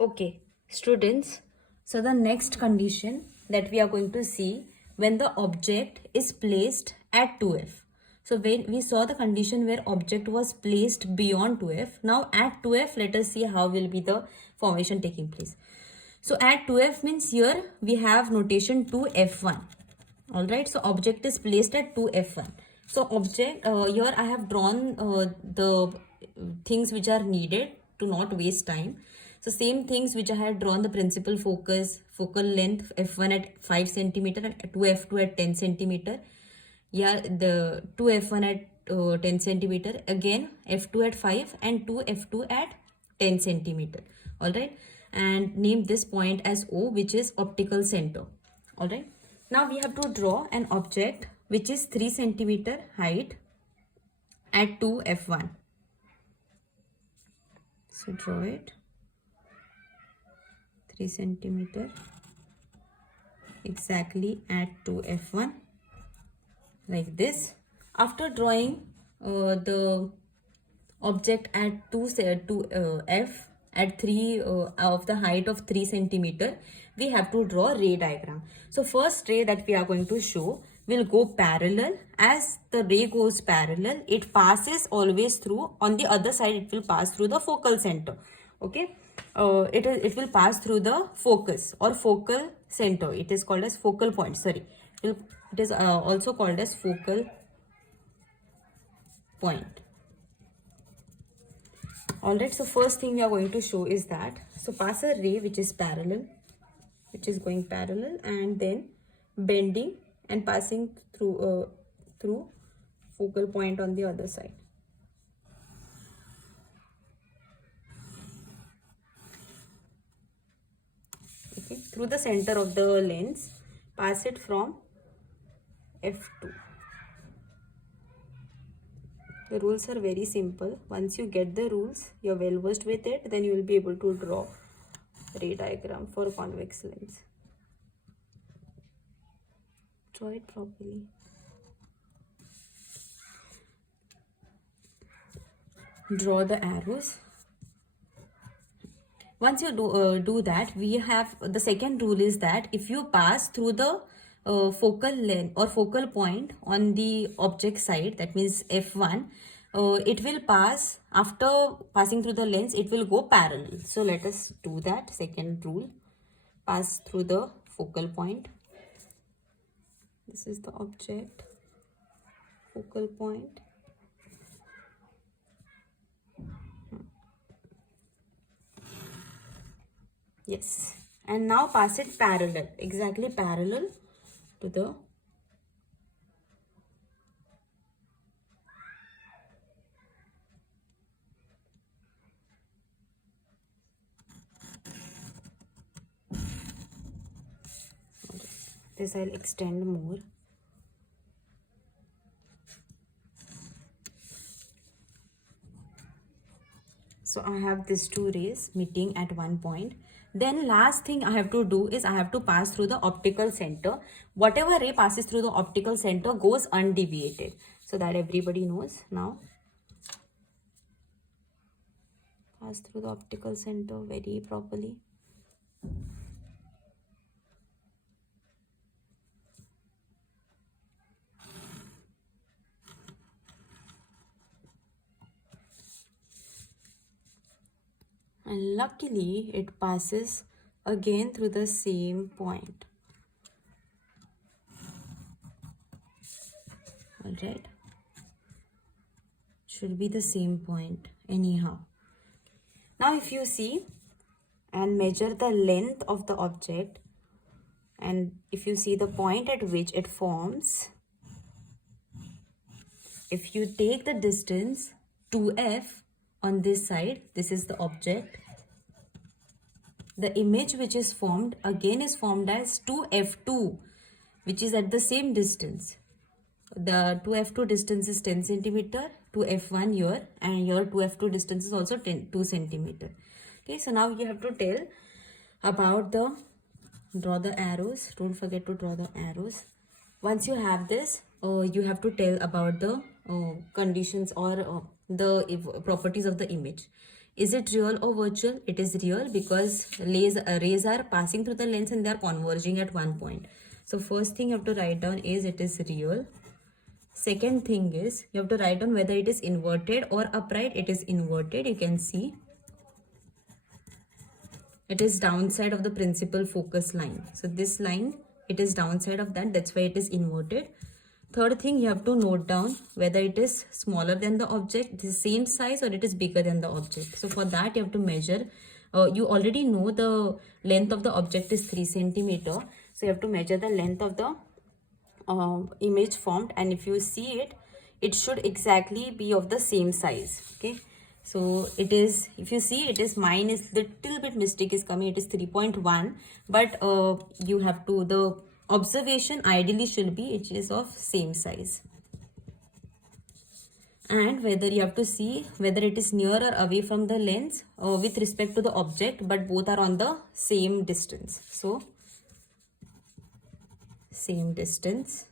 Okay, students. So the next condition that we are going to see when the object is placed at 2f. So when we saw the condition where object was placed beyond 2f, now at 2f, let us see how will be the formation taking place. So at 2f means here we have notation 2f1. All right, so object is placed at 2f1. So object here I have drawn the things which are needed to not waste time. So same things which I had drawn, the principal focus, focal length f1 at 5 centimeter and 2f2 at 10 centimeter. Yeah, the 2f1 at 10 centimeter, again f2 at 5 and 2f2 at 10 centimeter. All right, and name this point as O, which is optical center. All right, now we have to draw an object which is 3 centimeter height at 2f1. So draw it. 3 centimeter exactly at 2f1 like this. After drawing the object at 2f at 3 of the height of 3 centimeter, we have to draw ray diagram. So first ray that we are going to show will go parallel. As the ray goes parallel, it passes always through, on the other side it will pass through the focal center. Okay, it will pass through the focus or focal center. It is called as focal point, sorry, it is also called as focal point. Alright, so first thing we are going to show is that, so pass a ray which is parallel, which is going parallel and then bending and passing through focal point on the other side. Okay, through the center of the lens, pass it from f2. The rules are very simple. Once you get the rules, you're well versed with it, then you will be able to draw ray diagram for convex lens. Draw it properly. Draw the arrows. Once you do that, we have the second rule is that if you pass through the focal length or focal point on the object side, that means f1, it will pass, after passing through the lens, it will go parallel. So let us do that. Second rule, pass through the focal point. This is the object, focal point. Yes, and now pass it parallel, exactly parallel to the this. I'll extend more. So I have these two rays meeting at one point. Then last thing I have to do is I have to pass through the optical center. Whatever ray passes through the optical center goes undeviated. So that everybody knows now. Pass through the optical center very properly. And luckily it passes again through the same point. Alright, should be the same point anyhow. Now if you see and measure the length of the object, and if you see the point at which it forms, if you take the distance 2f on this side, this is the object, the image which is formed again is formed as 2f2, which is at the same distance. The 2f2 distance is 10 centimeter, 2f1 here, and here 2f2 distance is also 2 centimeter. Okay, so now you have to tell about the, draw the arrows. Don't forget to draw the arrows. Once you have this, you have to tell about the conditions or the properties of the image. Is it real or virtual? It is real because rays are passing through the lens and they are converging at one point. So first thing you have to write down is it is real. Second thing is you have to write down whether it is inverted or upright. It is inverted. You can see it is downside of the principal focus line. So this line, it is downside of that. That's why it is inverted. Third thing, you have to note down whether it is smaller than the object, it is same size, or it is bigger than the object. So for that, you have to measure. You already know the length of the object is 3 centimeter. So you have to measure the length of the image formed, and if you see it, it should exactly be of the same size. Okay. So it is, if you see, it is, mine is little bit mistake is coming, it is 3.1, but you have to, the observation ideally should be it is of same size. And whether you have to see whether it is near or away from the lens with respect to the object, but both are on the same distance. So same distance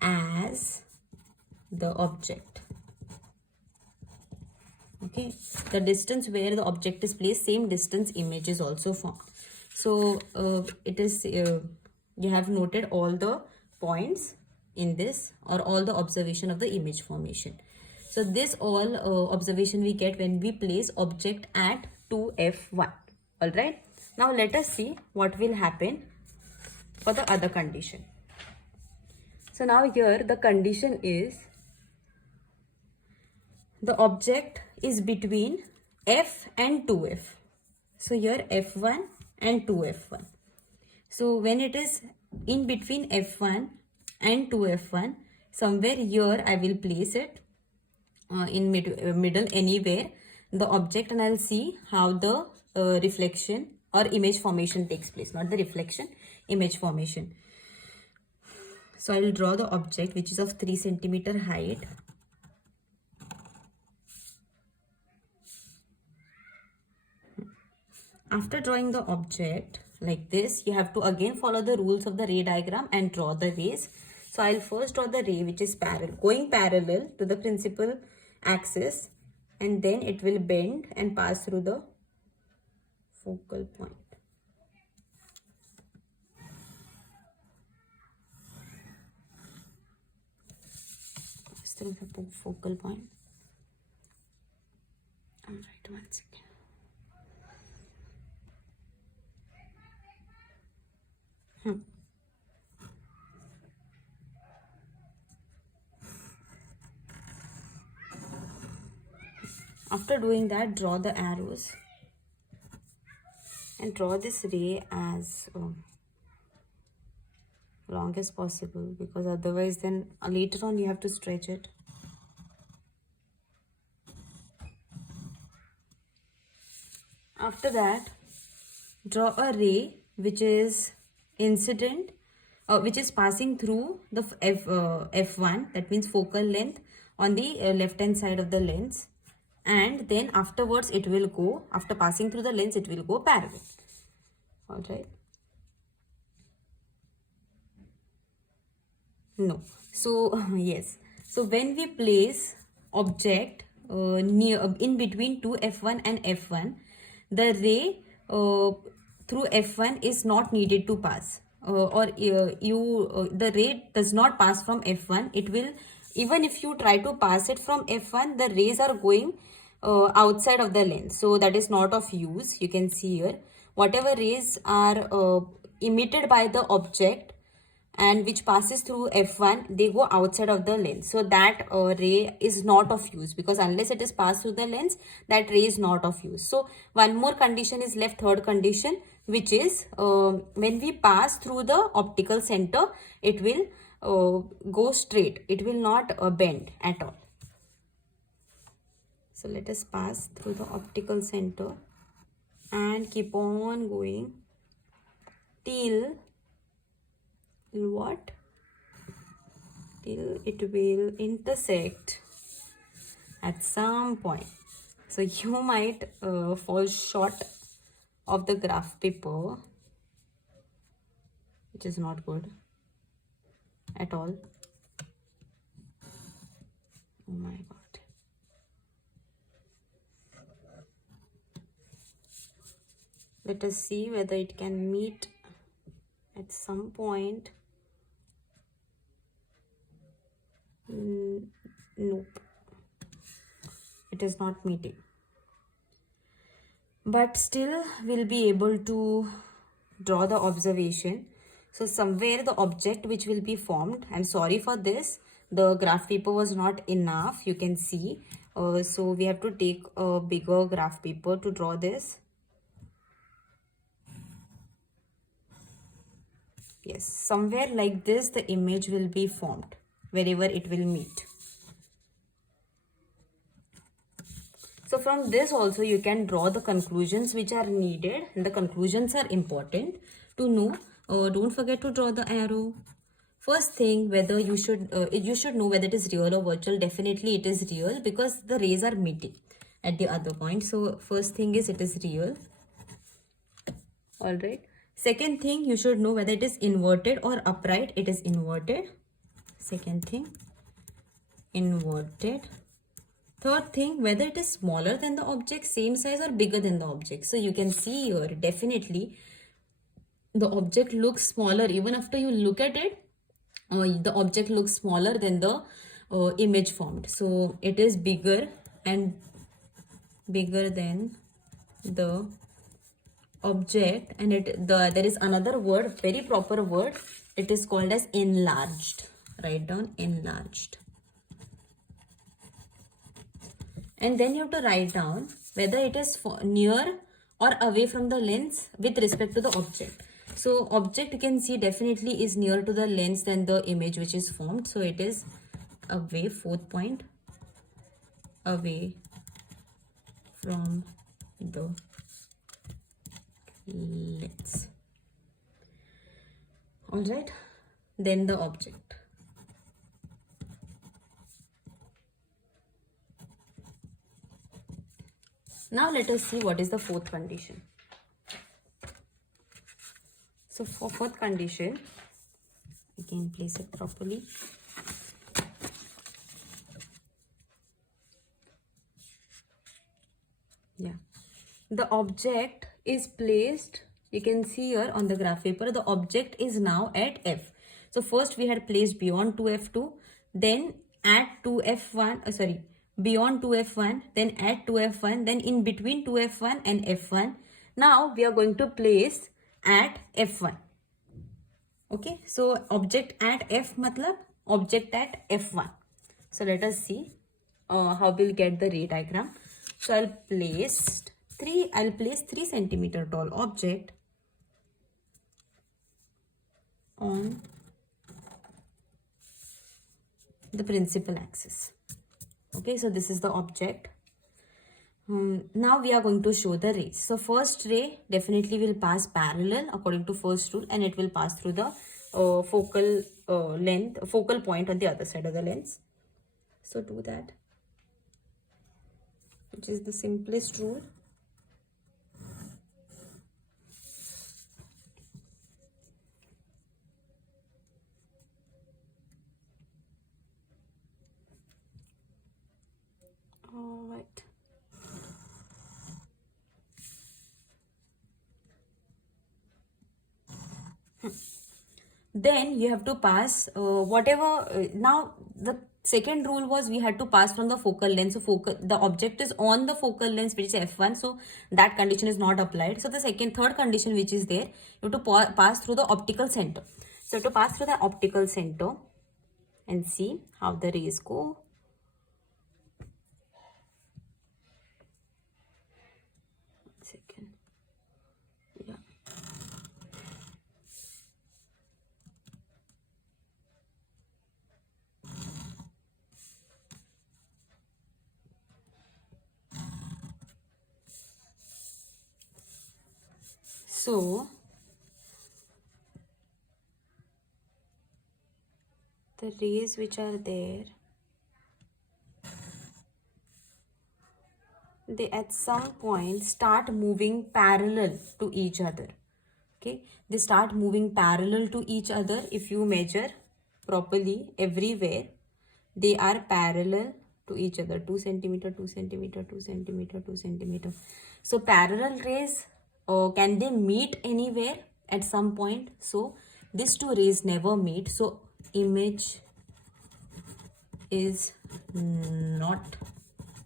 as the object. Okay, the distance where the object is placed, same distance image is also formed. So it is you have noted all the points in this, or all the observation of the image formation. So this all observation we get when we place object at 2f1. All right, now let us see what will happen for the other condition. So now here the condition is the object is between f and 2f. So here f1 and 2f1. So when it is in between f1 and 2f1, somewhere here I will place it in middle anywhere the object, and I'll see how the reflection or image formation takes place. Not the reflection, image formation. So I will draw the object which is of 3 centimeter height. After drawing the object like this, you have to again follow the rules of the ray diagram and draw the rays. So I'll first draw the ray which is going parallel to the principal axis, and then it will bend and pass through the focal point. Pass through the focal point. All right, 1 second. After doing that, draw the arrows and draw this ray as long as possible, because otherwise then later on you have to stretch it. After that, draw a ray which is incident, which is passing through the f1, that means focal length, on the left hand side of the lens, and then afterwards it will go, after passing through the lens, it will go parallel. All right. No. So yes. So when we place object near in between 2f1 and f1, the ray through f1 is not needed to pass, the ray does not pass from f1. It will, even if you try to pass it from f1, the rays are going outside of the lens, so that is not of use. You can see here whatever rays are emitted by the object and which passes through f1, they go outside of the lens, so that ray is not of use, because unless it is passed through the lens, that ray is not of use. So one more condition is left, third condition, which is when we pass through the optical center, it will go straight, it will not bend at all. So let us pass through the optical center and keep on going till what? Till it will intersect at some point. So you might fall short of the graph paper, which is not good at all. Oh my god. Let us see whether it can meet at some point. Nope, it is not meeting. But still we'll be able to draw the observation. So somewhere the object which will be formed, I'm sorry for this, the graph paper was not enough, you can see. So we have to take a bigger graph paper to draw this. Yes, somewhere like this the image will be formed wherever it will meet. So from this also you can draw the conclusions which are needed, and the conclusions are important to know. Don't forget to draw the arrow. First thing, whether you should know whether it is real or virtual. Definitely it is real because the rays are meeting at the other point. So first thing is it is real. All right. Second thing, you should know whether it is inverted or upright. It is inverted. Second thing, inverted. Third thing, whether it is smaller than the object, same size, or bigger than the object. So you can see here, definitely the object looks smaller. Even after you look at it, the object looks smaller than the image formed. So it is bigger and bigger than the object, and there is another word, very proper word. It is called as enlarged. Write down enlarged. And then you have to write down whether it is near or away from the lens with respect to the object. So object you can see definitely is nearer to the lens than the image which is formed. So it is away, fourth point, away from the lens. All right, then the object. Now let us see what is the fourth condition. So for fourth condition, again place it properly. Yeah, the object is placed, you can see here on the graph paper, the object is now at F. So first we had placed beyond 2F2, then at 2F1, beyond 2F1, then at 2F1, then in between 2F1 and F1. Now we are going to place at F1. Okay, so object at F matlab object at F1. So let us see how we'll get the ray diagram. So I'll place 3 centimeter tall object on the principal axis. Okay, so this is the object. Now we are going to show the rays. So first ray definitely will pass parallel according to first rule, and it will pass through the focal point on the other side of the lens. So do that, which is the simplest rule. All right. Then you have to pass now the second rule was we had to pass from the focal length. So the object is on the focal length, which is F1, so that condition is not applied. So the third condition which is there, you have to pass through the optical center. So to pass through the optical center and see how the rays go. Second. Yeah. So the rays which are there, they at some point start moving parallel to each other. Okay, they start moving parallel to each other. If you measure properly everywhere, they are parallel to each other, 2 centimeter, 2 centimeter, 2 centimeter, 2 centimeter. So parallel rays can they meet anywhere at some point? So these two rays never meet, so image is not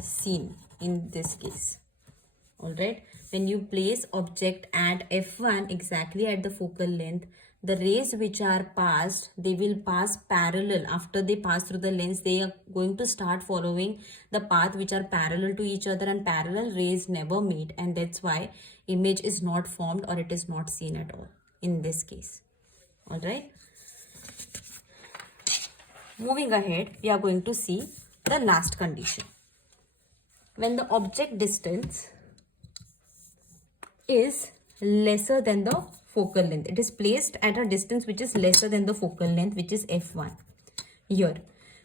seen in this case. All right, when you place object at f1 exactly at the focal length, the rays which are passed, they will pass parallel. After they pass through the lens, they are going to start following the path which are parallel to each other, and parallel rays never meet, and that's why image is not formed or it is not seen at all in this case. All right, moving ahead, we are going to see the last condition. When the object distance is lesser than the focal length, it is placed at a distance which is lesser than the focal length, which is f1 here.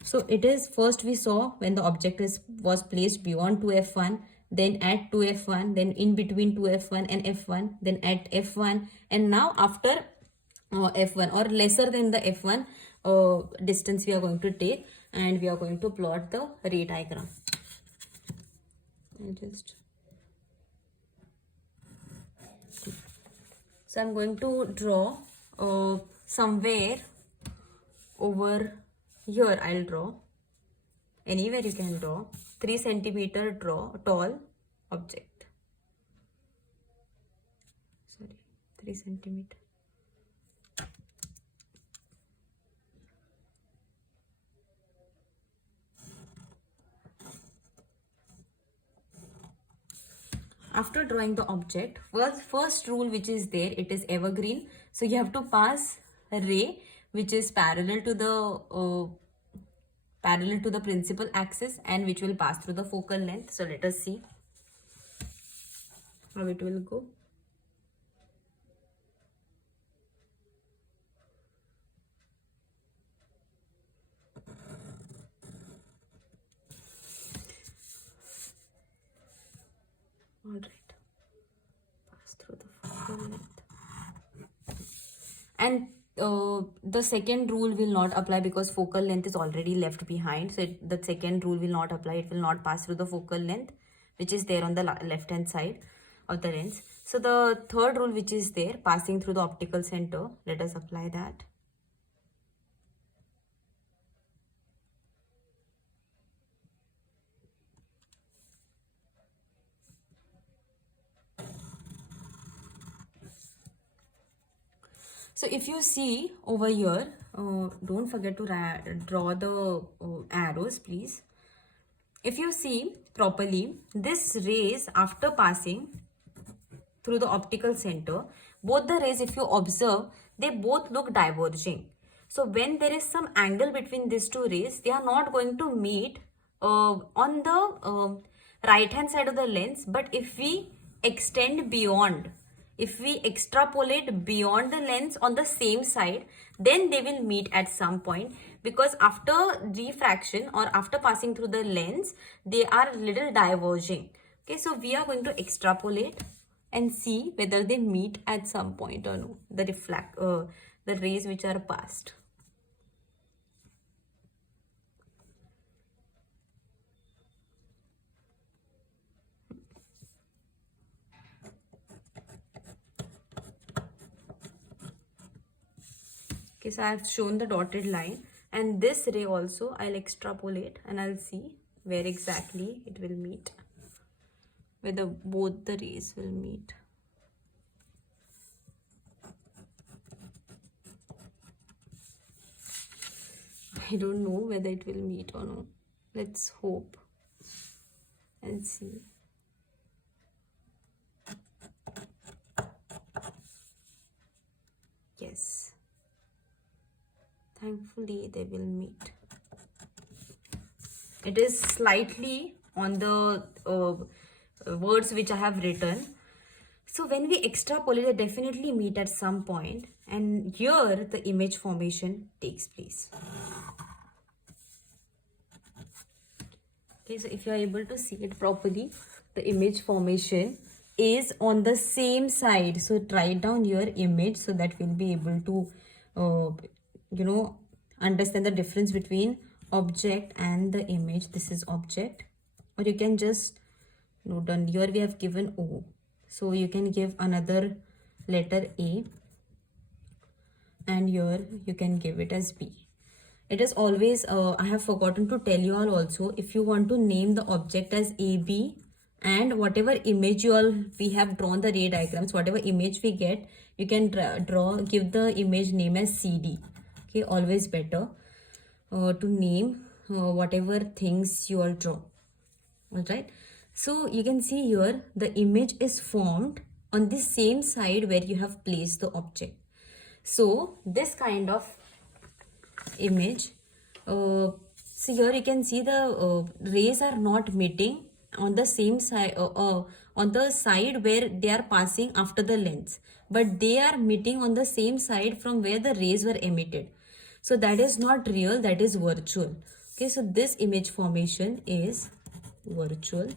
So it is, first we saw when the object was placed beyond 2f1, then at 2f1, then in between 2f1 and f1, then at f1, and now after f1 or lesser than the f1 distance we are going to take, and we are going to plot the ray diagram. So I'm going to draw somewhere over here. I'll draw anywhere you can draw 3 centimeter tall object. Sorry, 3 centimeter. After drawing the object, first rule which is there, it is evergreen. So you have to pass a ray which is parallel to the principal axis and which will pass through the focal length. So let us see how it will go. All right, pass through the focal length. And the second rule will not apply because focal length is already left behind. So the second rule will not apply. It will not pass through the focal length which is there on the left hand side of the lens. So the third rule which is there, passing through the optical center, let us apply that. So if you see over here, don't forget to draw the arrows, please. If you see properly, this rays after passing through the optical center, both the rays, if you observe, they both look diverging. So when there is some angle between these two rays, they are not going to meet on the right hand side of the lens. But if we extend beyond, if we extrapolate beyond the lens on the same side, then they will meet at some point, because after refraction or after passing through the lens, they are little diverging. Okay, so we are going to extrapolate and see whether they meet at some point or no, the rays which are passed. Okay, so I have shown the dotted line, and this ray also I'll extrapolate and I'll see where exactly it will meet, whether both the rays will meet. I don't know whether it will meet or not. Let's hope and see. Yes. Thankfully, they will meet. It is slightly on the words which I have written. So when we extrapolate, they definitely meet at some point, and here the image formation takes place. Okay, so if you are able to see it properly, the image formation is on the same side. So write down your image so that we'll be able to understand the difference between object and the image. This is object, or you can just note down here we have given O. So you can give another letter A, and here you can give it as B. It is always, I have forgotten to tell you all also, if you want to name the object as AB, and whatever image you all, we have drawn the ray diagrams, whatever image we get, you can give the image name as CD. Okay, always better to name whatever things you all draw. Alright, so you can see here the image is formed on the same side where you have placed the object. So this kind of image, see here you can see the rays are not meeting on the same side, on the side where they are passing after the lens, but they are meeting on the same side from where the rays were emitted. So that is not real, that is virtual. Okay, so this image formation is virtual.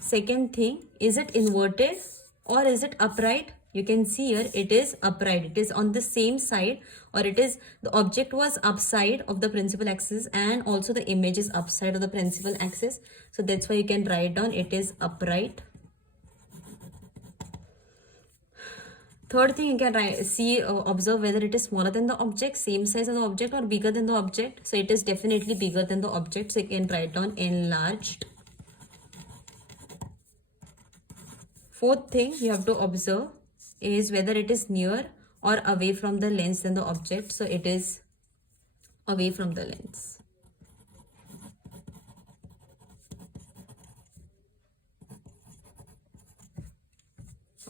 Second thing, is it inverted or is it upright? You can see here it is upright. It is on the same side, or it is the object was upside of the principal axis, and also the image is upside of the principal axis. So that's why you can write down it is upright. Third thing, you can observe whether it is smaller than the object, same size as the object, or bigger than the object. So it is definitely bigger than the object. So you can write down enlarged. Fourth thing you have to observe is whether it is near or away from the lens than the object. So it is away from the lens.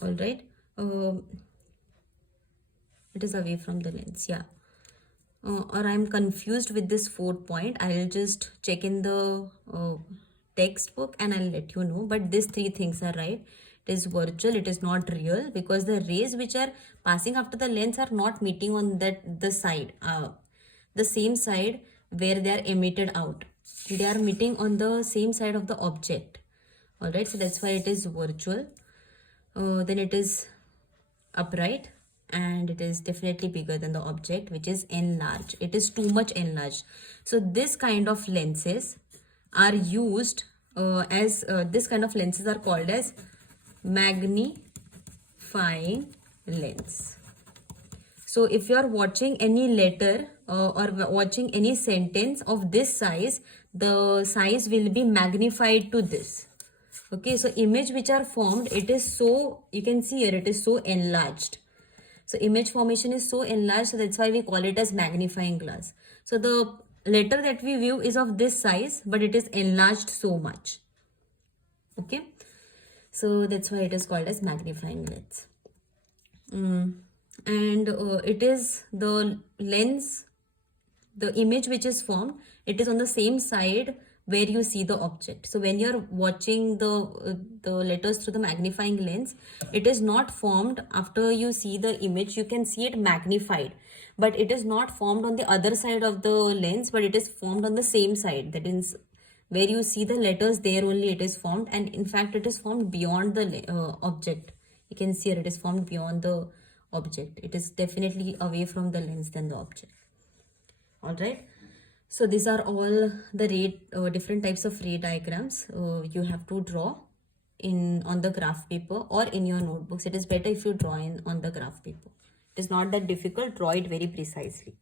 All right. It is away from the lens. Yeah. Or I'm confused with this fourth point. I'll just check in the textbook and I'll let you know. But these three things are right. It is virtual, it is not real, because the rays which are passing after the lens are not meeting on the side, the same side where they are emitted out. They are meeting on the same side of the object. All right, so that's why it is virtual. Then it is upright, and it is definitely bigger than the object, which is enlarged. It is too much enlarged. So this kind of lenses are used this kind of lenses are called as magnifying lens. So if you are watching any letter or watching any sentence of this size, the size will be magnified to this. Okay, so image which are formed, it is so, you can see here, it is so enlarged. So image formation is so enlarged, so that's why we call it as magnifying glass. So the letter that we view is of this size, but it is enlarged so much. Okay, so that's why it is called as magnifying lens. And it is the lens, the image which is formed, it is on the same side where you see the object. So when you're watching the letters through the magnifying lens, it is not formed after you see the image. You can see it magnified, but it is not formed on the other side of the lens, but it is formed on the same side. That is where you see the letters, there only it is formed, and in fact it is formed beyond the object. You can see here it is formed beyond the object. It is definitely away from the lens than the object. All right. So these are all the ray different types of ray diagrams you have to draw on the graph paper or in your notebooks. It is better if you draw on the graph paper. It is not that difficult. Draw it very precisely.